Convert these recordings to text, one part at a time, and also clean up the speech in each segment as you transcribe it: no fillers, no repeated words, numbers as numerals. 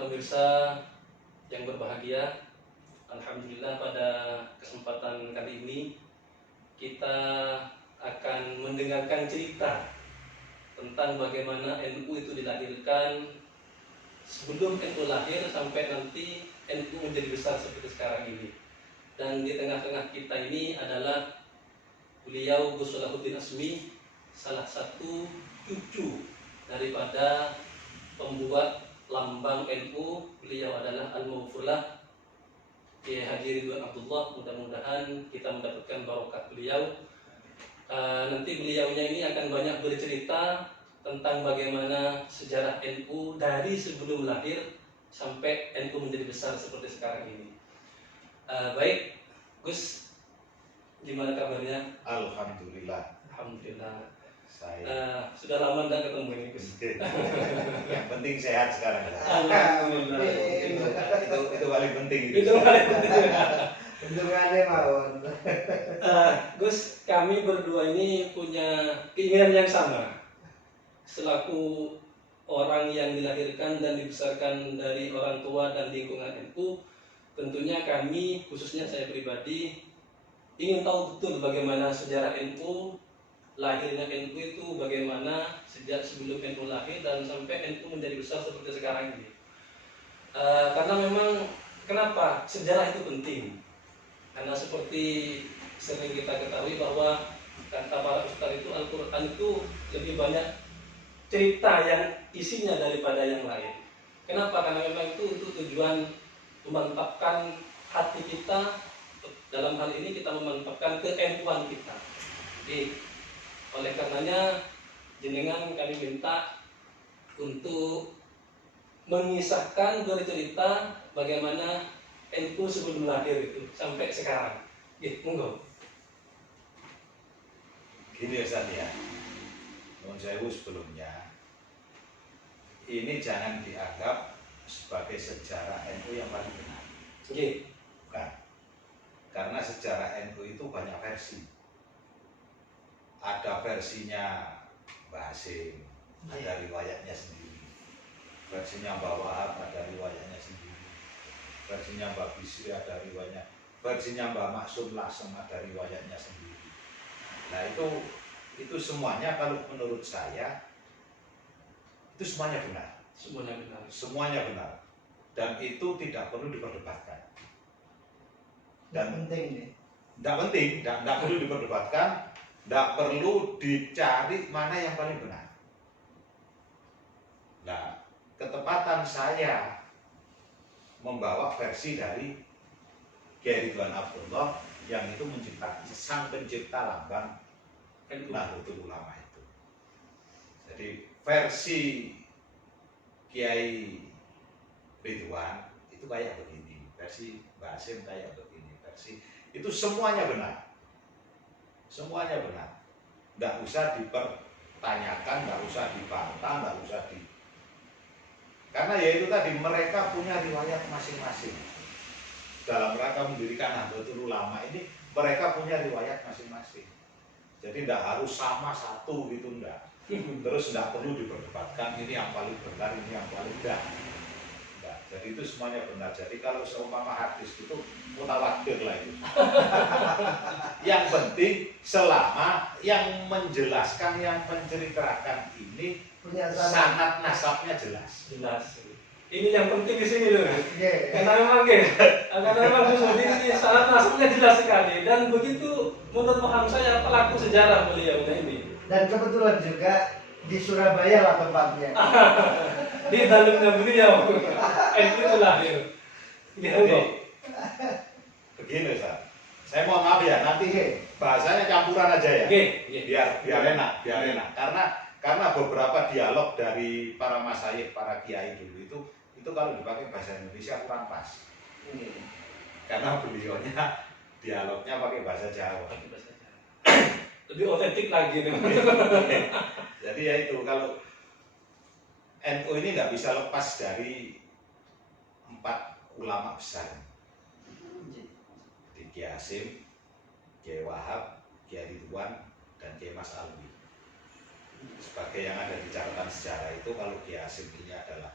para pemirsa yang berbahagia, alhamdulillah pada kesempatan kali ini kita akan mendengarkan cerita tentang bagaimana NU itu dilahirkan, sebelum NU lahir sampai nanti NU menjadi besar seperti sekarang ini. Dan di tengah-tengah kita ini adalah beliau Gus Salahuddin Azmi, salah satu cucu daripada pembuat lambang NU. Beliau adalah Al-Maghfurlah Kiai Haji Ridwan Abdullah. Mudah-mudahan kita mendapatkan barokah beliau. Nanti beliaunya ini akan banyak bercerita tentang bagaimana sejarah NU dari sebelum lahir sampai NU menjadi besar seperti sekarang ini. Baik, Gus, gimana kabarnya? Alhamdulillah. Alhamdulillah. Saya Sudah lama tidak ketemu ini, Gus. yang penting sehat sekarang. Alhamdulillah. Itu paling penting. Itu paling penting. Bentukannya mawon. Gus, kami berdua ini punya keinginan yang sama. Selaku orang yang dilahirkan dan dibesarkan dari orang tua dan lingkungan NU, tentunya kami, khususnya saya pribadi, ingin tahu betul bagaimana sejarah NU, lahirnya NU itu bagaimana sejak sebelum NU lahir dan sampai NU menjadi besar seperti sekarang ini. Karena memang kenapa sejarah itu penting? Karena seperti sering kita ketahui bahwa kata para ustaz itu Al-Quran itu lebih banyak cerita yang isinya daripada yang lain. Kenapa? Karena memang itu untuk tujuan memantapkan hati kita. Dalam hal ini kita memantapkan ke-NU-an kita. Jadi, oleh karenanya jenengan kami minta untuk mengisahkan, bercerita bagaimana NU sebelum lahir itu sampai sekarang. Monggo. Gini Ustaz ya. Mohon saya sebelumnya, ini jangan dianggap sebagai sejarah NU yang paling benar. Bukan. Karena sejarah NU itu banyak versi. Ada versinya Mbah Hasim, ada riwayatnya sendiri. Versinya Mbah Wahab ada riwayatnya sendiri. Versinya Mbah Bisri ada riwayatnya. Versinya Mbah Maksum Lasem ada riwayatnya sendiri. Nah itu semuanya kalau menurut saya itu semuanya benar. Semuanya benar. Semuanya benar. Dan itu tidak perlu diperdebatkan. Dan penting nih. Tidak penting, tidak perlu diperdebatkan, tidak perlu dicari mana yang paling benar. Nah, ketepatan saya membawa versi dari Kiai Ridwan Abdullah yang itu menciptakan sang pencipta lambang Nahdlatul Ulama itu. Jadi versi Kiai Ridwan itu kayak begini, versi Mbah Hasim kayak begini, versi itu semuanya benar. Semuanya benar. Nggak usah dipertanyakan, nggak usah dibantah, nggak usah di. Karena ya itu tadi mereka punya riwayat masing-masing. Dalam rangka mendirikan Nahdlatul Ulama ini mereka punya riwayat masing-masing. Jadi tidak harus sama satu gitu enggak. Terus tidak perlu diperdebatkan ini yang paling benar, ini yang paling enggak. Jadi itu semuanya benar. Jadi kalau seumpama hadis itu mutawatir lah itu. Yang penting selama yang menjelaskan, yang menceritakan ini Punya sanad nasabnya jelas. Jelas. Ini yang penting di sini loh. Yeah. Karena memang Gus ini sanad nasabnya jelas sekali, dan begitu menurut paham saya pelaku sejarah beliau ini. Dan kebetulan juga di Surabaya lah tempatnya. Di dalamnya beliau NU itu lahir. Jadi begini Ustaz. Saya mohon maaf ya, nanti bahasanya campuran aja ya. Biar enak. Karena beberapa dialog dari para masyayikh, para kiai dulu itu kalau dipakai bahasa Indonesia kurang pas. Karena beliaunya dialognya pakai bahasa Jawa. Lebih otentik lagi nih. Jadi ya itu, kalau NU ini nggak bisa lepas dari 4 ulama besar. Di Kiai Hasim, Kiai Wahab, Kiai Ridwan, dan Kiai Mas Alwi. Sebagai yang ada di catatan sejarah itu, kalau Kiai Hasim ini adalah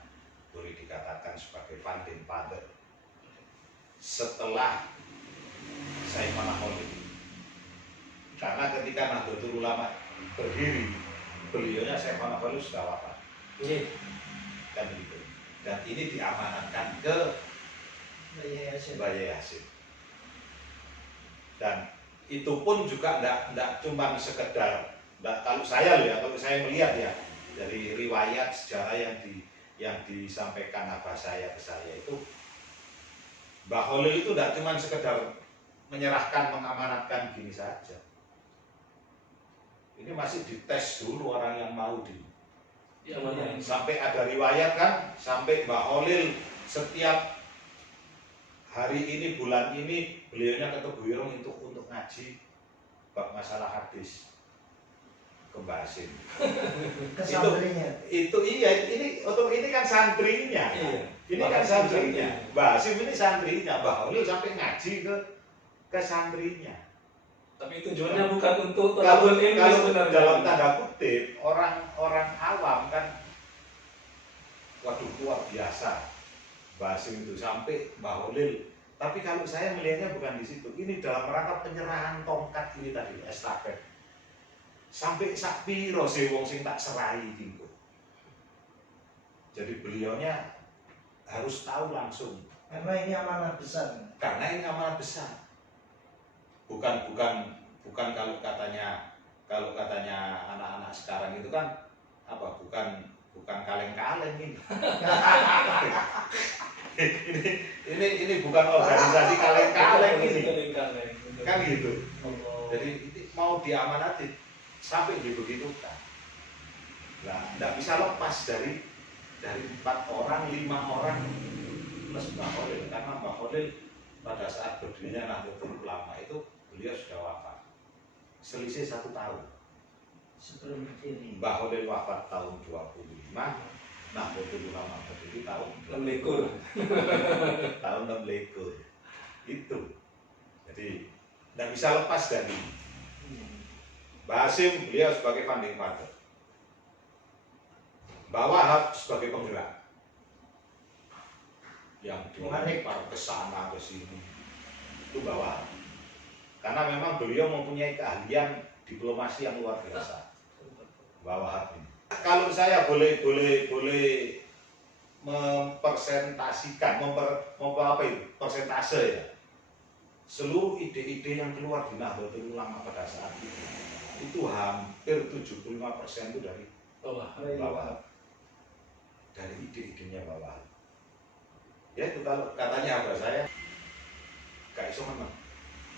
boleh dikatakan sebagai founding father setelah Saiful Khalid. Karena ketika Nahdlatul Ulama berdiri, beliaunya Saiful Khalid sudah wafat. Iya. Kan gitu. Dan ini diamanatkan ke Mbak Yasin. Dan itu pun juga enggak cuma sekedar, kalau saya loh ya, kalau saya melihat ya dari riwayat sejarah yang disampaikan abah saya ke saya itu, Mbah Khalil itu enggak cuma sekedar menyerahkan, mengamanatkan gini saja. Ini masih dites dulu orang yang mau di. Yang mana ini? Sampai ada riwayat kan, sampai Mbah Khalil setiap hari ini, bulan ini, beliaunya ke Tebuireng untuk ngaji bab masalah hadis ke Mbah Hasim. Kesantrinya. Itu iya, ini kan santrinya. Iya. Ini kan santrinya. Mbah Hasim ini santrinya, Mbah Khalil sampai ngaji ke santrinya. Tapi tujuannya bukan untuk Kalau talabul ilmi sebenarnya. dalam tanda kutip orang awam kan, waduh luar biasa Mbah Hasim itu sampai Mbah Khalil. Tapi kalau saya melihatnya bukan di situ. Ini dalam rangka penyerahan tongkat ini tadi, estafet. Sampai sak piro sih wong sing tak serai tingko. Jadi beliaunya harus tahu langsung. Karena ini amanah besar. Karena ini amanah besar. Bukan kalau katanya anak-anak sekarang itu kan apa? Bukan kaleng-kaleng ini. ini bukan organisasi kaleng-kaleng ini. Kan gitu. Jadi ini mau diamanati sampai dibegitukan. Nah, tidak bisa lepas dari 4 orang, 5 orang plus Mbah Khalil. Karena Mbah Khalil pada saat berdirinya Nahdlatul Ulama itu beliau sudah wafat. Selisih 1 tahun. Sebelum berdiri. Mbah Khalil wafat tahun 25, Nahdlatul Ulama berdiri tahun 26. tahun 26. Itu. Jadi tidak bisa lepas dari Mbah Hasim, beliau sebagai founding father. Mbah Wahab sebagai penggerak yang dilempar ke sana ke sini. Itu Mbah Wahab. Karena memang beliau mempunyai keahlian diplomasi yang luar biasa. Mbah Wahab ini. Kalau saya boleh mempresentasikan, persentase ya. Seluruh ide-ide yang keluar di Nahdlatul Ulama pada saat itu hampir 75% itu dari Mbah Wahab. Dari ide-idenya Mbah Wahab. Ya itu kalau katanya abah saya gak iso menang.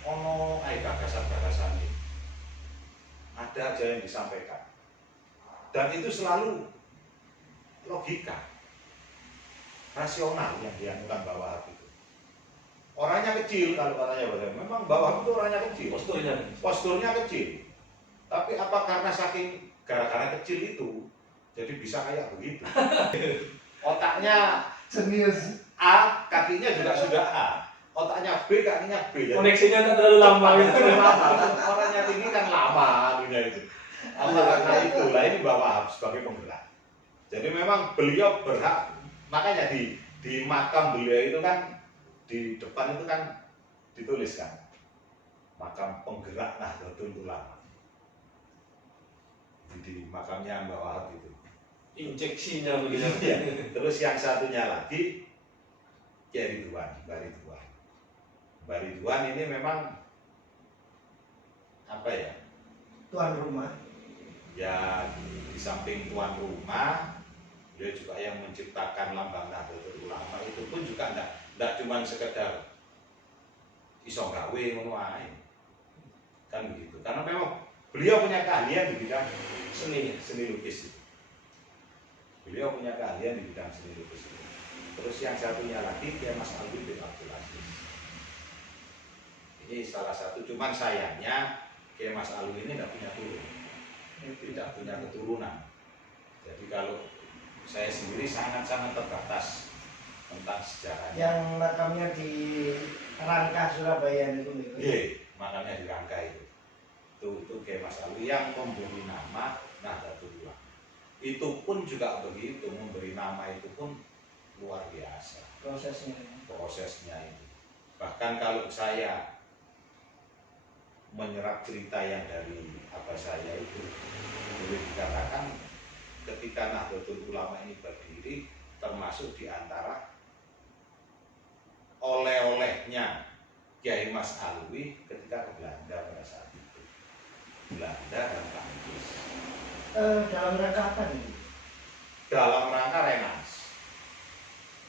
Ono gagasan-gagasan ini. Ada aja yang disampaikan. Dan itu selalu logika. Rasional yang dianukan Mbah Wahab itu. Orangnya kecil kalau katanya Mbah Wahab. Memang Mbah Wahab itu orangnya kecil. Posturnya kecil. Tapi apa karena saking gara-gara kecil itu jadi bisa kayak begitu. Otaknya Jenius. A, kakinya juga sudah A. Otaknya B, kakinya B. Koneksinya tak terlalu lama gitu. Orangnya tinggi kan lama dunia itu. Apa karena itulah ini Mbah Wahab sebagai penggerak. Jadi memang beliau berhak, makanya di makam beliau itu kan di depan itu kan dituliskan makam penggerak Nahdlatul Ulama. Di makamnya Mbah Wahab itu. Injeksinya begitu. Ya. Terus yang satunya lagi Kiai Ridwan, Mbah Ridwan. Mbah Ridwan ini memang apa ya? Tuan rumah. Ya di samping tuan rumah, dia juga yang menciptakan lambang Nahdlatul Ulama. Itu pun juga enggak cuma sekedar iso gawe ngono ae. Kan begitu. Karena memang beliau punya keahlian di bidang seni lukis itu. Beliau punya keahlian di bidang seni lukis itu. Terus yang satunya lagi dia Mas Alwi bin Abdul Aziz. Ini salah satu, cuman sayangnya Kiai Mas Alwi ini tidak punya turun, tidak punya keturunan. Jadi kalau saya sendiri sangat-sangat terbatas tentang sejarahnya. Yang makamnya di Rangka Surabaya itu. Makanya di Rangka itu Kiai Mas Alwi yang memberi nama Nahdlatul Ulama. Itu pun juga begitu, memberi nama itu pun luar biasa prosesnya. itu. Bahkan kalau saya menyerap cerita yang dari abah saya itu, boleh dikatakan ketika Nahdlatul Ulama ini berdiri, termasuk di antara oleh-olehnya Kiai Mas Alwi ketika ke Belanda pada saat itu. Belanda dan Prancis. Dalam rangka apa nih? Dalam rangka Renans.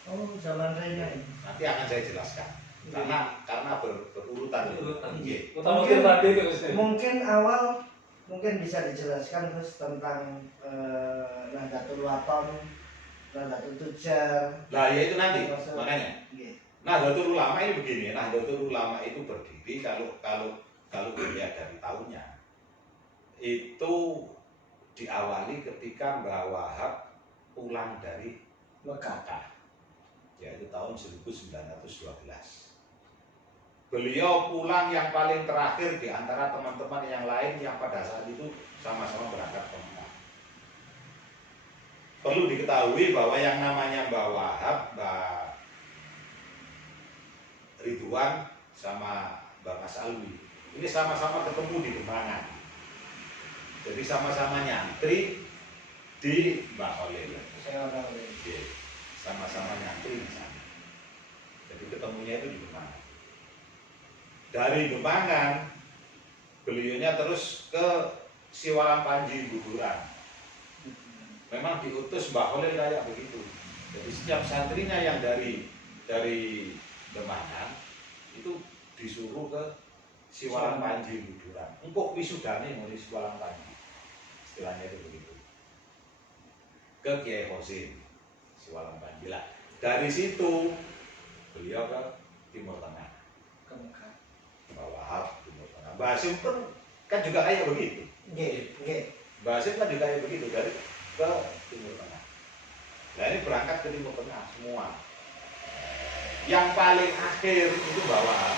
Oh, zaman Rena ini. Nanti akan saya jelaskan. Karena berurutan. Nggih. Mungkin tadi itu Gus. Mungkin awal mungkin bisa dijelaskan terus tentang Nahdlatul Wathon, Nahdlatul Tujar. Nah, ya itu nanti Maksud- makanya. Iya. Nahdlatul Ulama ini begini, Nahdlatul Ulama itu berdiri kalau dilihat dari tahunnya itu diawali ketika Mbah Wahab pulang dari Mekah, yaitu tahun 1912. Beliau pulang yang paling terakhir di antara teman-teman yang lain yang pada saat itu sama-sama berangkat ke Mekah. Perlu diketahui bahwa yang namanya Mbah Wahab, Mbah Ridwan sama Mbak Mas Alwi ini sama-sama ketemu di Demangan. Jadi sama-sama nyantri di Mbak Khalil. Saya tahu. Oke. Sama-sama nyantri di sana. Jadi ketemunya itu di Demangan. Dari Demangan beliaunya terus ke Siwalan Panji Guguran. Memang diutus Mbak Khalil kayak begitu. Jadi setiap santrinya yang dari Demangan itu disuruh ke Siwalan Panji Guguran. Empuk wisudane mau di Siwalan Panji. Istilahnya itu begitu. Ke Kiai Hosin Siwalan Panji lah. Dari situ beliau ke Timur Tengah. Ke Mekah. Mbah Wahab Timur Tengah. Mbah Hasim pun kan juga kayak begitu. Nggih. Mbah Hasim kan juga kayak begitu dari ke Timur Tengah. Nah ini berangkat ke Timur Tengah semua. Yang paling akhir itu Mbah Wahab.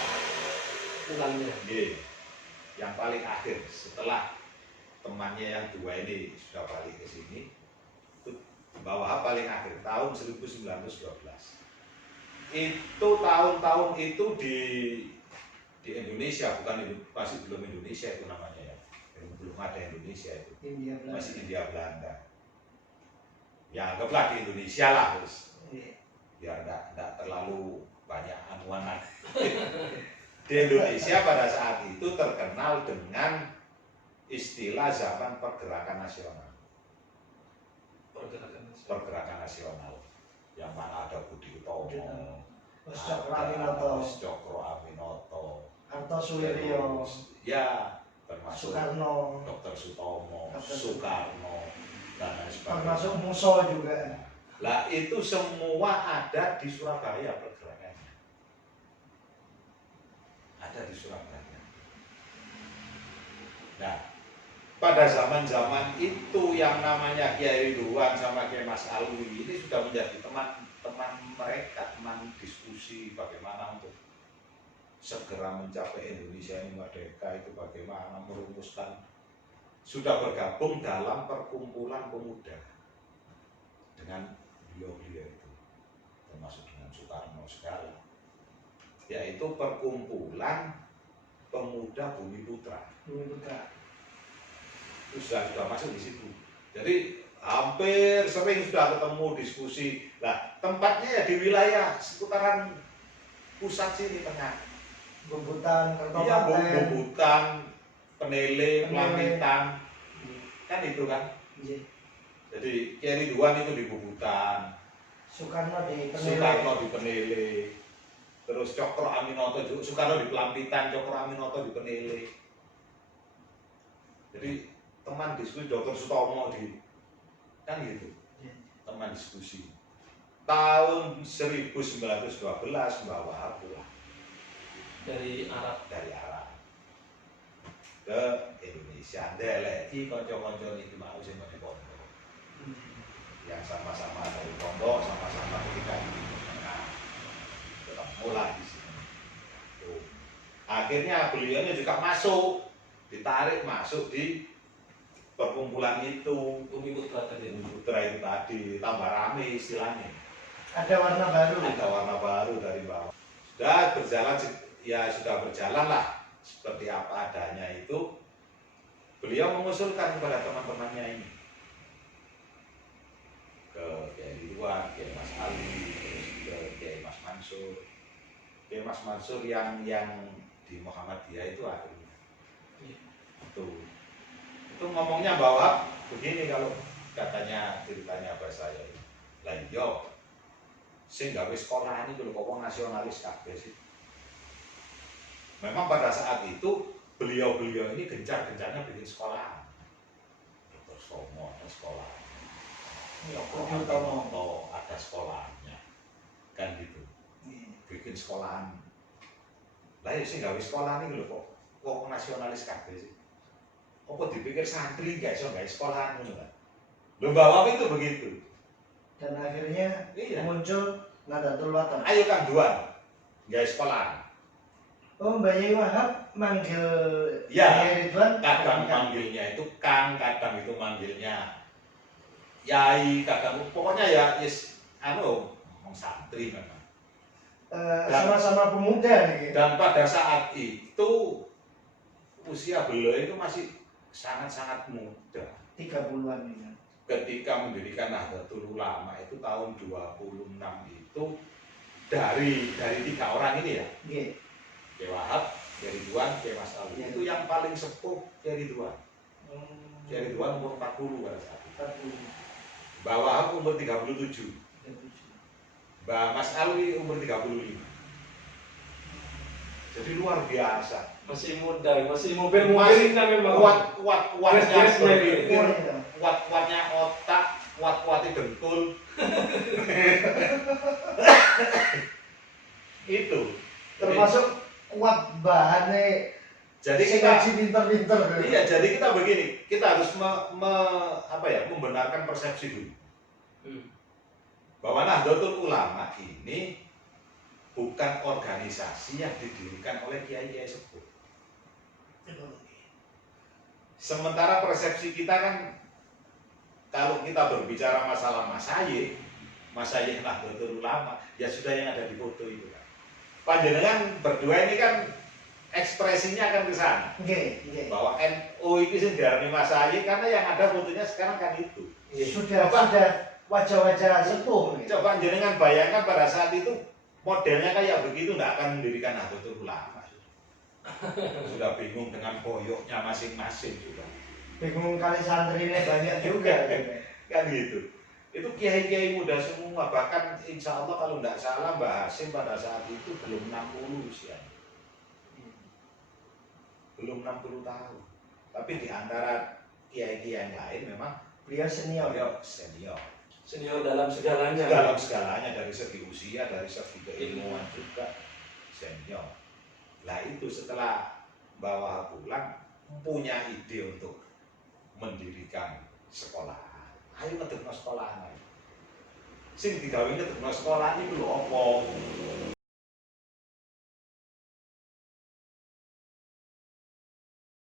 Pulangnya. Nggih. Yang paling akhir setelah temannya yang dua ini sudah balik ke sini, itu Mbah Wahab paling akhir tahun 1912. Itu tahun-tahun itu di Indonesia, masih belum Indonesia itu namanya ya. Belum ada Indonesia itu. India Belanda. Masih India Belanda. Ya anggaplah di Indonesia lah terus. Iya. Biar enggak terlalu banyak anuan. Di Indonesia pada saat itu terkenal dengan istilah zaman pergerakan nasional. Pergerakan nasional. Yang mana ada Budi Utomo, Cokro Aminoto, Cokro Aminoto, Kartosuwiryo, ya termasuk Soekarno, Dr. Sutomo, Dr. Soekarno, dan lain sebagainya. termasuk Muso juga. Lah itu semua ada di Surabaya pergerakannya. Ada di Surabaya. Nah, pada zaman-zaman itu yang namanya Kiai Ridwan sama Kiai Mas Alwi ini sudah menjadi teman-teman mereka, teman diskusi bagaimana untuk segera mencapai Indonesia ini merdeka, itu bagaimana merumuskan, sudah bergabung dalam perkumpulan pemuda dengan beliau-beliau itu, termasuk dengan Soekarno segala, yaitu perkumpulan pemuda Bumi Putra. Itu sudah masuk di situ. Jadi hampir sering sudah ketemu diskusi. Lah tempatnya ya di wilayah seputaran pusat sini tengah. Bubutan, Iya, Kertopaten. Bubutan, Penele, Pelamitan, kan itu kan. Iya. Jadi Kiai Ridwan itu di Bubutan, Soekarno di Penele. Soekarno di Penele, terus Cokro Aminoto juga, Soekarno di Pelampitan, Cokro Aminoto di Penele. Jadi teman diskusi Dr. Sutomo di, kan gitu, Iya. teman diskusi. Tahun 1912 Mbah Wahab pulang Dari Arab. ke Indonesia. Ndeleki kanca-kanca iki mau sing nang pondok. Yang sama-sama dari pondok, sama-sama ketika di tengah. Ketemu lagi di sini. Tuh. Akhirnya beliaunya juga masuk, ditarik masuk di perkumpulan itu. Bumi Putra tadi. Bumi Putra itu tadi tambah rame istilahnya. Ada warna baru. Ada warna baru dari bawah. Sudah berjalan, ya sudah berjalan lah seperti apa adanya itu. Beliau mengusulkan kepada teman-temannya ini ke Kiai Ridwan, Kiai Mas Ali, terus ke Kiai Mas Mansur. Kiai Mas Mansur yang di Muhammadiyah itu akhirnya itu ngomongnya bahwa begini, kalau katanya ceritanya Abah saya, lah iya sing gawe sekolah ini kalau kok nasionalis kabeh sih. Memang pada saat itu beliau-beliau ini gencar-gencarnya bikin sekolah. Dr. Somo ada sekolah, Dr. Antono ada sekolahnya, kan gitu. Bikin sekolahan. Lah ya sing gawe sekolah ini lho kok nasionalis kabeh sih. Apa dipikir santri gak iso gawe sekolahan ngono kan. Lho Mbak Wami itu begitu. Dan akhirnya Iya. muncul Nahdlatul Wathon. Ayo Kang Duan, gawe sekolahan. Oh, Mbak Yai Wahab manggil Ya, Kiai Ridwan kadang Kang. manggilnya itu Kang, kadang itu manggilnya Yai, kadang pokoknya ya yes ngomong santri memang. Sama-sama pemuda nih. Dan pada saat itu usia beliau itu masih sangat-sangat muda. 30-an ini. Ketika mendirikan Nahdlatul Ulama itu tahun 26 itu dari 3 orang ini ya, Nggih. Kiai Wahab, Kiai Ridwan, Kiai Mas Ali. Ya. Itu yang paling sepuh Kiai Ridwan. Kiai Ridwan umur 40 pada saat itu. 40. Mbak Wahab umur 37. Mbak Mas Ali umur 35. Jadi luar biasa. Masih muda, masih mobil-mobilnya memang Kuatnya Gas-gasnya berpikir, gitu. kuatnya otak, kuatnya dengkul. Itu. Termasuk kuat bahannya. Jadi Sing kita ngaji pinter-pinter. iya, jadi kita begini, kita harus membenarkan persepsi dulu. Bahwa Nahdlatul Ulama ini bukan organisasi yang didirikan oleh kiai-kiai sepuh. Sementara persepsi kita kan, kalau kita berbicara masalah masayih Nahdlatul Ulama, ya sudah yang ada di foto itu kan. Panjenengan berdua ini kan ekspresinya akan ke sana. Nggih. Bahwa NU itu sing diarani masayih karena yang ada fotonya sekarang kan itu. Sudah wajah-wajah sepuh. Nggih. Coba jenengan bayangkan pada saat itu modelnya kayak begitu, nggak akan mendirikan Nahdlatul Ulama. Sudah bingung dengan boyoknya masing-masing juga. Bingung kali santrinya banyak juga. Kan gitu. Itu kiai-kiai muda semua, bahkan insya Allah kalau nggak salah Mbah Hasim pada saat itu belum 60 usianya. Belum 60 tahun. Tapi di antara kiai-kiai yang lain memang Beliau senior. beliau senior. senior dalam segalanya. Dalam segalanya, dari segi usia, dari segi keilmuan juga senior. Lah itu setelah bawa pulang punya ide untuk mendirikan sekolah. Ayo ngedekno sekolah. Sing digawe ngedekno sekolah iki lho apa?